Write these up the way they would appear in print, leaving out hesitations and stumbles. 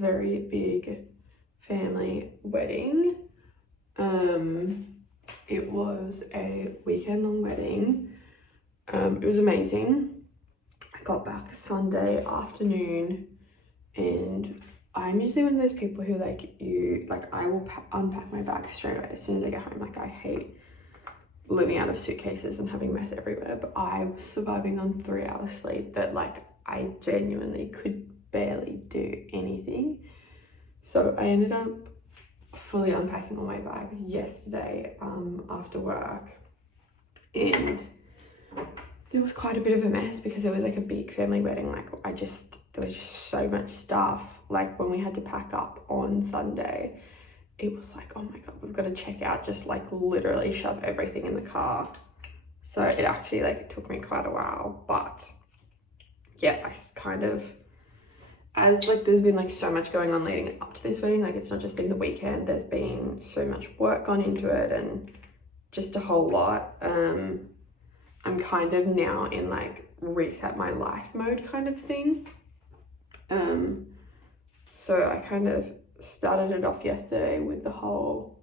very big family wedding. It was a weekend long wedding. It was amazing. I got back Sunday afternoon, and I'm usually one of those people who I will unpack my bag straight away as soon as I get home. Like, I hate living out of suitcases and having mess everywhere, but I was surviving on 3 hours sleep that like I genuinely could barely do anything. So I ended up fully unpacking all my bags yesterday after work, and there was quite a bit of a mess because it was like a big family wedding. Like, there was just so much stuff. Like, when we had to pack up on Sunday, it was like, oh my god, we've got to check out, just like literally shove everything in the car. So it actually like took me quite a while, but yeah, I kind of, as like there's been like so much going on leading up to this wedding, like it's not just been the weekend, there's been so much work gone into it and just a whole lot. I'm kind of now in like reset my life mode kind of thing. So I kind of started it off yesterday with the whole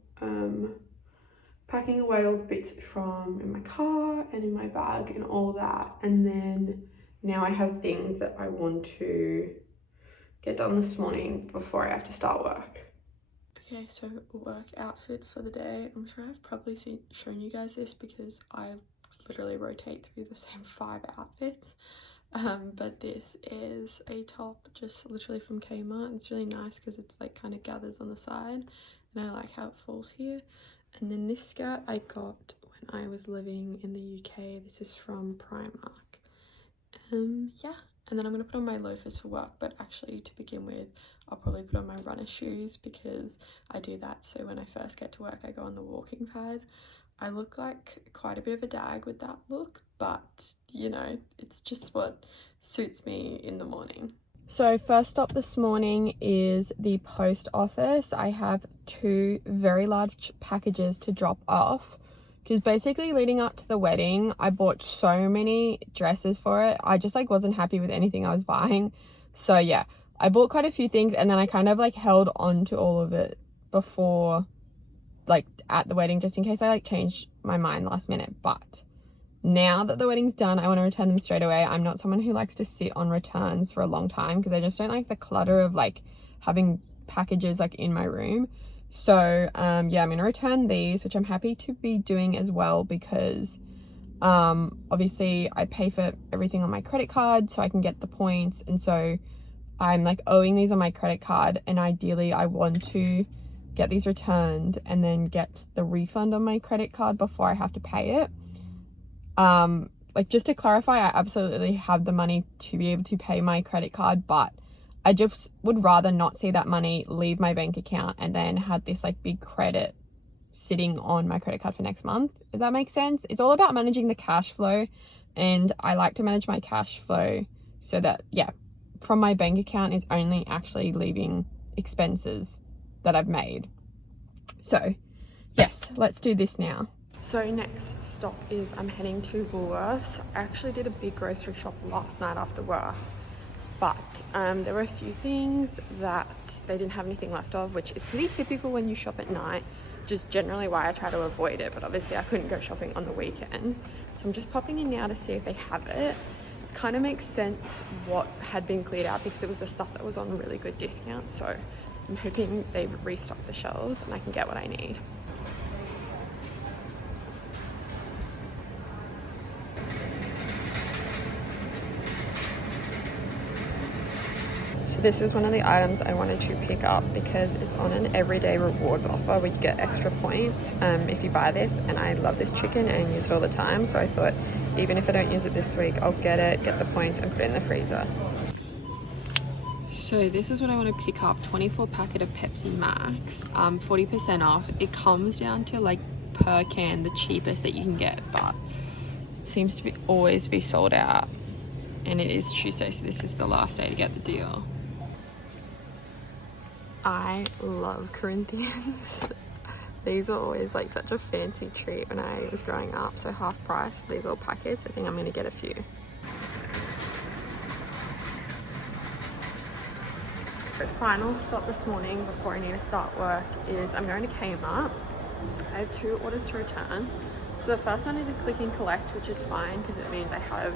packing away all the bits from in my car and in my bag and all that, and then now I have things that I want to get done this morning before I have to start work. Okay, so work outfit for the day. I'm sure I've probably shown you guys this because I literally rotate through the same 5 outfits. But this is a top just literally from Kmart. It's really nice because it's like kind of gathers on the side, and I like how it falls here. And then this skirt I got when I was living in the UK. This is from Primark. Yeah, and then I'm gonna put on my loafers for work, but actually to begin with I'll probably put on my runner shoes because I do that so when I first get to work I go on the walking pad. I look like quite a bit of a dag with that look, but you know, it's just what suits me in the morning. So first stop this morning is the post office. I have 2 very large packages to drop off because basically leading up to the wedding I bought so many dresses for it. I just like wasn't happy with anything I was buying. So yeah, I bought quite a few things and then I kind of like held on to all of it before like at the wedding just in case I like changed my mind last minute. But now that the wedding's done, I want to return them straight away. I'm not someone who likes to sit on returns for a long time because I just don't like the clutter of like having packages like in my room. So yeah, I'm gonna return these, which I'm happy to be doing as well because obviously I pay for everything on my credit card so I can get the points, and so I'm like owing these on my credit card, and ideally I want to get these returned and then get the refund on my credit card before I have to pay it. Like just to clarify, I absolutely have the money to be able to pay my credit card, but I just would rather not see that money leave my bank account and then had this like big credit sitting on my credit card for next month, if that makes sense. It's all about managing the cash flow, and I like to manage my cash flow so that, yeah, from my bank account is only actually leaving expenses that I've made. So yes, let's do this now. So next stop is I'm heading to Woolworths. I actually did a big grocery shop last night after work, but there were a few things that they didn't have anything left of, which is pretty typical when you shop at night, just generally why I try to avoid it, but obviously I couldn't go shopping on the weekend. So I'm just popping in now to see if they have it. It kind of makes sense what had been cleared out because it was the stuff that was on really good discount, so I'm hoping they've restocked the shelves and I can get what I need. So this is one of the items I wanted to pick up because it's on an everyday rewards offer where you get extra points if you buy this, and I love this chicken and use it all the time, so I thought even if I don't use it this week, I'll get it, get the points and put it in the freezer. So this is what I want to pick up, 24 packet of Pepsi Max, 40% off. It comes down to like per can the cheapest that you can get, but seems to be always be sold out, and it is Tuesday, so this is the last day to get the deal. I love Corinthians. These are always like such a fancy treat when I was growing up, so half price, these all packets. I think I'm going to get a few. The final stop this morning before I need to start work is I'm going to Kmart. I have 2 orders to return. So the first one is a click and collect, which is fine because it means I have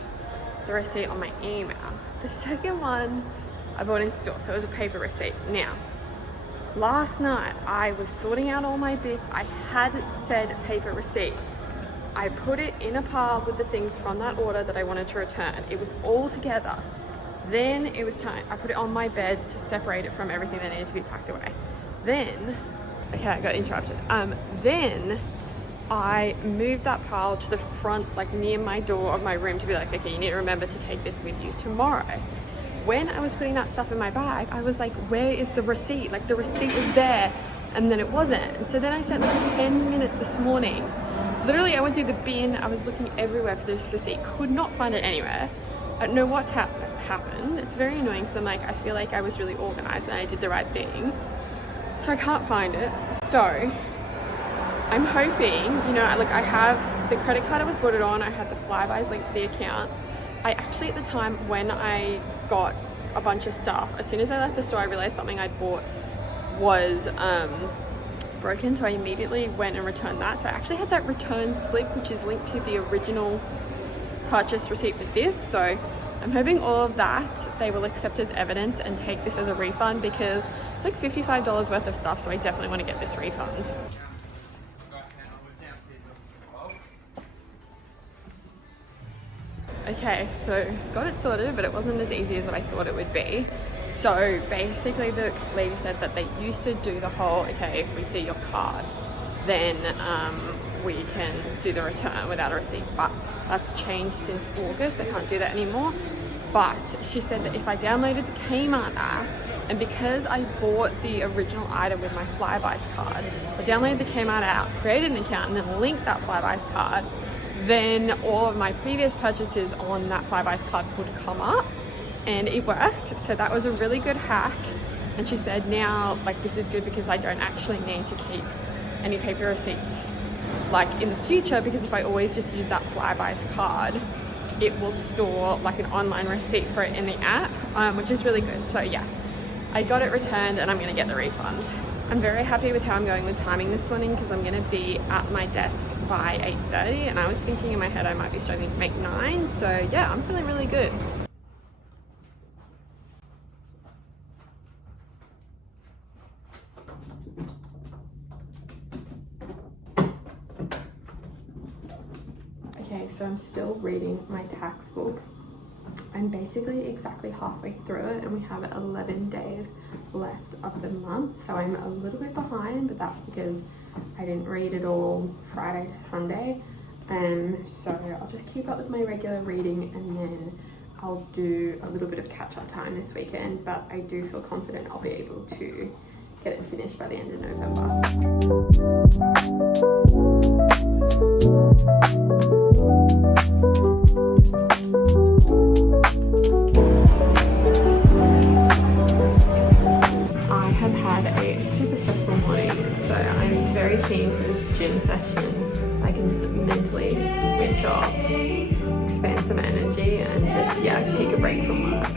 the receipt on my email. The second one I bought in store, so it was a paper receipt. Now, last night I was sorting out all my bits. I had said paper receipt. I put it in a pile with the things from that order that I wanted to return. It was all together. Then it was time, I put it on my bed to separate it from everything that needed to be packed away. Then, okay, I got interrupted. Then I moved that pile to the front, like near my door of my room to be like, okay, you need to remember to take this with you tomorrow. When I was putting that stuff in my bag, I was like, where is the receipt? Like the receipt was there and then it wasn't. And so then I spent like 10 minutes this morning. Literally, I went through the bin, I was looking everywhere for this receipt, could not find it anywhere. I don't know what's happened. It's very annoying because I'm like, I feel like I was really organized and I did the right thing. So I can't find it. So I'm hoping, you know, like I have the credit card I was bought it on, I had the Flybys linked to the account. I actually, at the time when I got a bunch of stuff, as soon as I left the store, I realized something I'd bought was broken, so I immediately went and returned that. So I actually had that return slip, which is linked to the original purchase receipt for this. So I'm hoping all of that they will accept as evidence and take this as a refund, because it's like $55 worth of stuff, so I definitely want to get this refund. Okay, so got it sorted, but it wasn't as easy as what I thought it would be. So basically the lady said that they used to do the whole, okay, if we see your card, then we can do the return without a receipt, but that's changed since August. I can't do that anymore. But she said that if I downloaded the Kmart app, and because I bought the original item with my Flybys card, I downloaded the Kmart app, created an account, and then linked that Flybys card, then all of my previous purchases on that Flybys card would come up, and it worked. So that was a really good hack. And she said now, like, this is good because I don't actually need to keep any paper receipts like in the future, because if I always just use that Flybys card, it will store like an online receipt for it in the app, which is really good. So yeah, I got it returned and I'm gonna get the refund. I'm very happy with how I'm going with timing this morning, because I'm gonna be at my desk by 8:30, and I was thinking in my head I might be struggling to make 9. So yeah, I'm feeling really good. Okay, so I'm still reading my tax book. I'm basically exactly halfway through it, and we have 11 days left of the month. So I'm a little bit behind, but that's because I didn't read it all Friday to Sunday. So I'll just keep up with my regular reading, and then I'll do a little bit of catch-up time this weekend. But I do feel confident I'll be able to get it finished by the end of November. I have had a super stressful morning, so I'm very keen for this gym session so I can just mentally switch off, expand some energy, and just, yeah, take a break from work.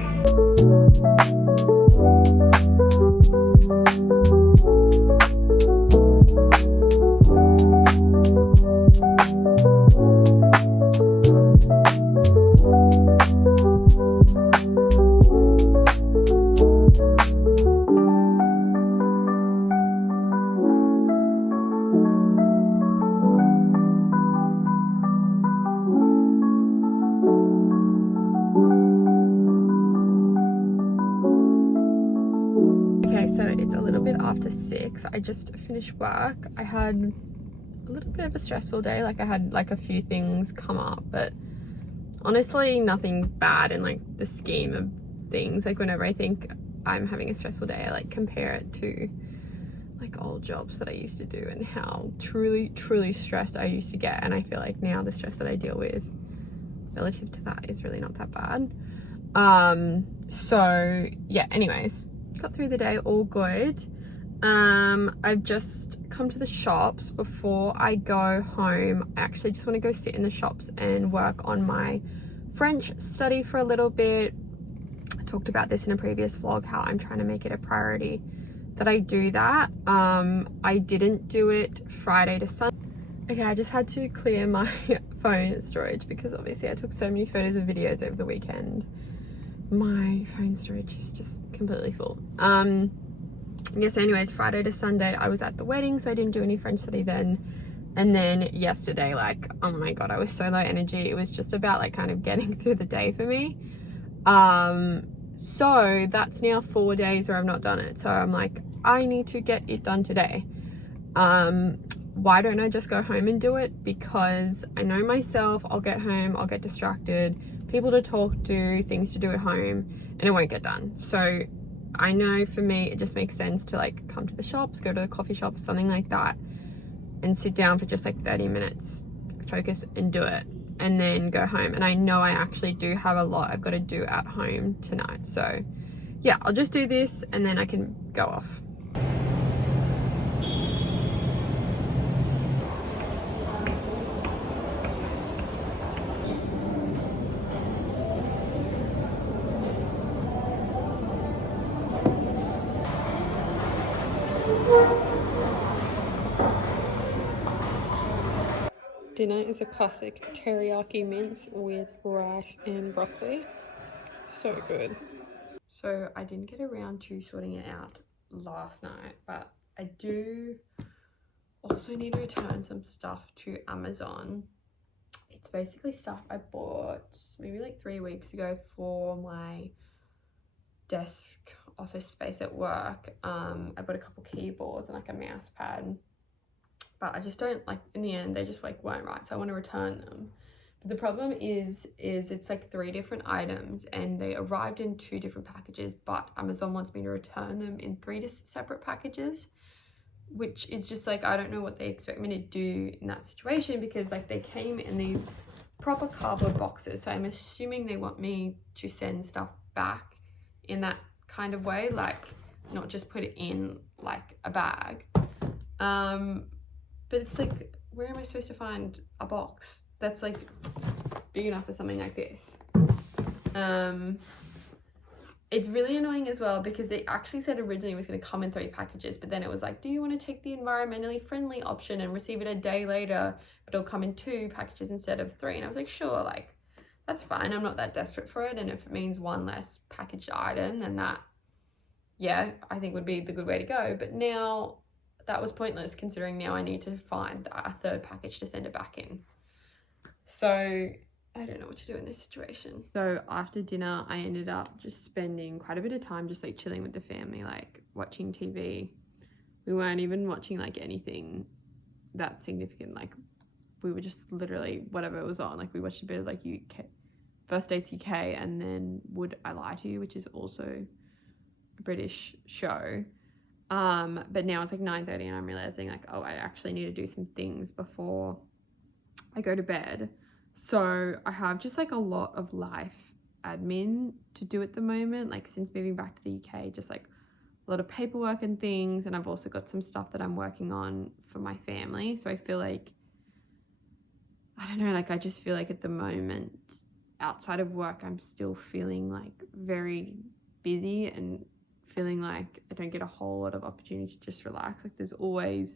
Okay, so it's a little bit after 6. I just finished work. I had a little bit of a stressful day. Like I had like a few things come up, but honestly nothing bad in like the scheme of things. Like whenever I think I'm having a stressful day, I like compare it to like old jobs that I used to do and how truly stressed I used to get. And I feel like now the stress that I deal with relative to that is really not that bad. So yeah, anyways, got through the day all good. I've just come to the shops. Before I go home, I actually just want to go sit in the shops and work on my French study for a little bit. talked about this in a previous vlog, how I'm trying to make it a priority that I do that. I didn't do it Friday to Sunday. Okay, I just had to clear my phone storage because obviously I took so many photos and videos over the weekend. My phone storage is just completely full. Yes, anyways, Friday to Sunday I was at the wedding, so I didn't do any French study then. And then yesterday, like, oh my god, I was so low energy. It was just about like kind of getting through the day for me. So that's now 4 days where I've not done it. So I'm like, I need to get it done today. Why don't I just go home and do it? Because I know myself, I'll get home, I'll get distracted, people to talk to, things to do at home, and it won't get done. So I know for me, it just makes sense to like come to the shops, go to the coffee shop, something like that, and sit down for just like 30 minutes, focus and do it, and then go home. And I know I actually do have a lot I've got to do at home tonight. So yeah, I'll just do this and then I can go off. Dinner is a classic teriyaki mince with rice and broccoli. So good. So I didn't get around to sorting it out last night, but I do also need to return some stuff to Amazon. It's basically stuff I bought maybe like 3 weeks ago for my desk office space at work. I bought a couple keyboards and like a mouse pad. But I just don't like, in the end, they just like weren't right. So I want to return them. But the problem is it's like 3 different items and they arrived in 2 different packages, but Amazon wants me to return them in 3 separate packages, which is just like, I don't know what they expect me to do in that situation, because like they came in these proper cardboard boxes. So I'm assuming they want me to send stuff back in that kind of way, like not just put it in like a bag. But it's like, where am I supposed to find a box that's like big enough for something like this? It's really annoying as well, because it actually said originally it was going to come in 3 packages, but then it was like, do you want to take the environmentally friendly option and receive it a day later, but it'll come in 2 packages instead of 3? And I was like, sure, like that's fine. I'm not that desperate for it. And if it means 1 less packaged item, then that, yeah, I think would be the good way to go. But now that was pointless, considering now I need to find a 3rd package to send it back in. So I don't know what to do in this situation. So after dinner, I ended up just spending quite a bit of time just like chilling with the family, like watching TV. We weren't even watching like anything that significant. Like we were just literally whatever was on. Like we watched a bit of like UK, First Dates UK, and then Would I Lie to You, which is also a British show. But now it's like 9:30 and I'm realizing like, oh, I actually need to do some things before I go to bed. So I have just like a lot of life admin to do at the moment, like since moving back to the UK, just like a lot of paperwork and things. And I've also got some stuff that I'm working on for my family. So I feel like, I don't know, like I just feel like at the moment outside of work, I'm still feeling like very busy and feeling like I don't get a whole lot of opportunity to just relax. Like there's always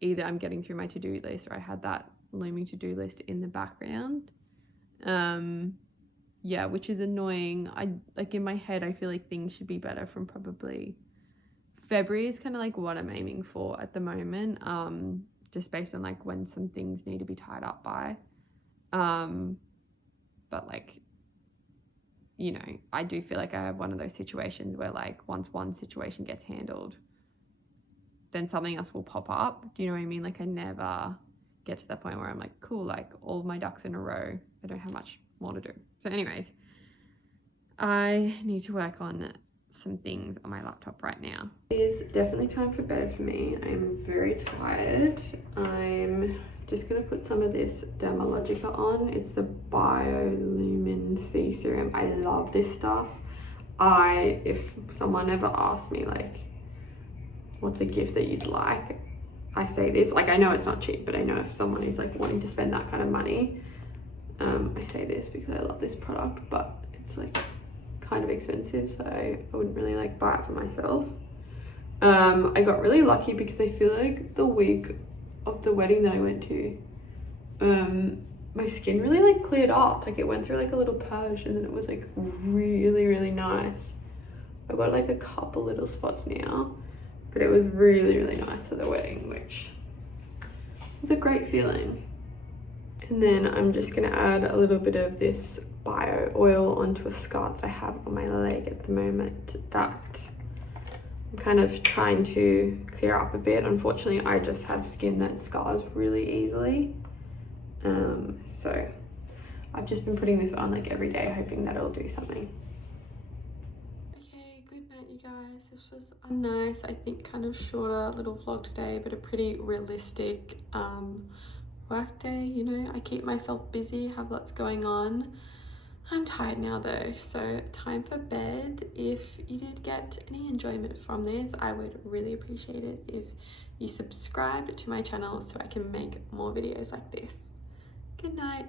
either I'm getting through my to-do list, or I had that looming to-do list in the background. Yeah, which is annoying. I like in my head I feel like things should be better from probably February is kind of like what I'm aiming for at the moment, just based on like when some things need to be tied up by. But like, you know, I do feel like I have one of those situations where like once one situation gets handled, then something else will pop up. Do you know what I mean? Like I never get to that point where I'm like, cool, like all of my ducks in a row. I don't have much more to do. So anyways, I need to work on some things on my laptop right now. It is definitely time for bed for me. I'm very tired. I'm just gonna put some of this Dermalogica on. It's the Biolumin C serum. I love this stuff. If someone ever asked me like, what's a gift that you'd like, I say this. Like I know it's not cheap, but I know if someone is like wanting to spend that kind of money, I say this because I love this product. But it's like kind of expensive, so I wouldn't really like buy it for myself. I got really lucky because I feel like the week of the wedding that I went to, my skin really like cleared up. Like it went through like a little purge and then it was like really nice. I've got like a couple little spots now, but it was really nice at the wedding, which was a great feeling. And then I'm just gonna add a little bit of this bio oil onto a scar that I have on my leg at the moment that I'm kind of trying to clear up a bit. Unfortunately, I just have skin that scars really easily. So I've just been putting this on like every day, hoping that it'll do something. Okay, good night you guys. This was a nice, I think kind of shorter little vlog today, but a pretty realistic work day. You know, I keep myself busy, have lots going on. I'm tired now though, so time for bed. If you did get any enjoyment from this, I would really appreciate it if you subscribed to my channel so I can make more videos like this. Good night.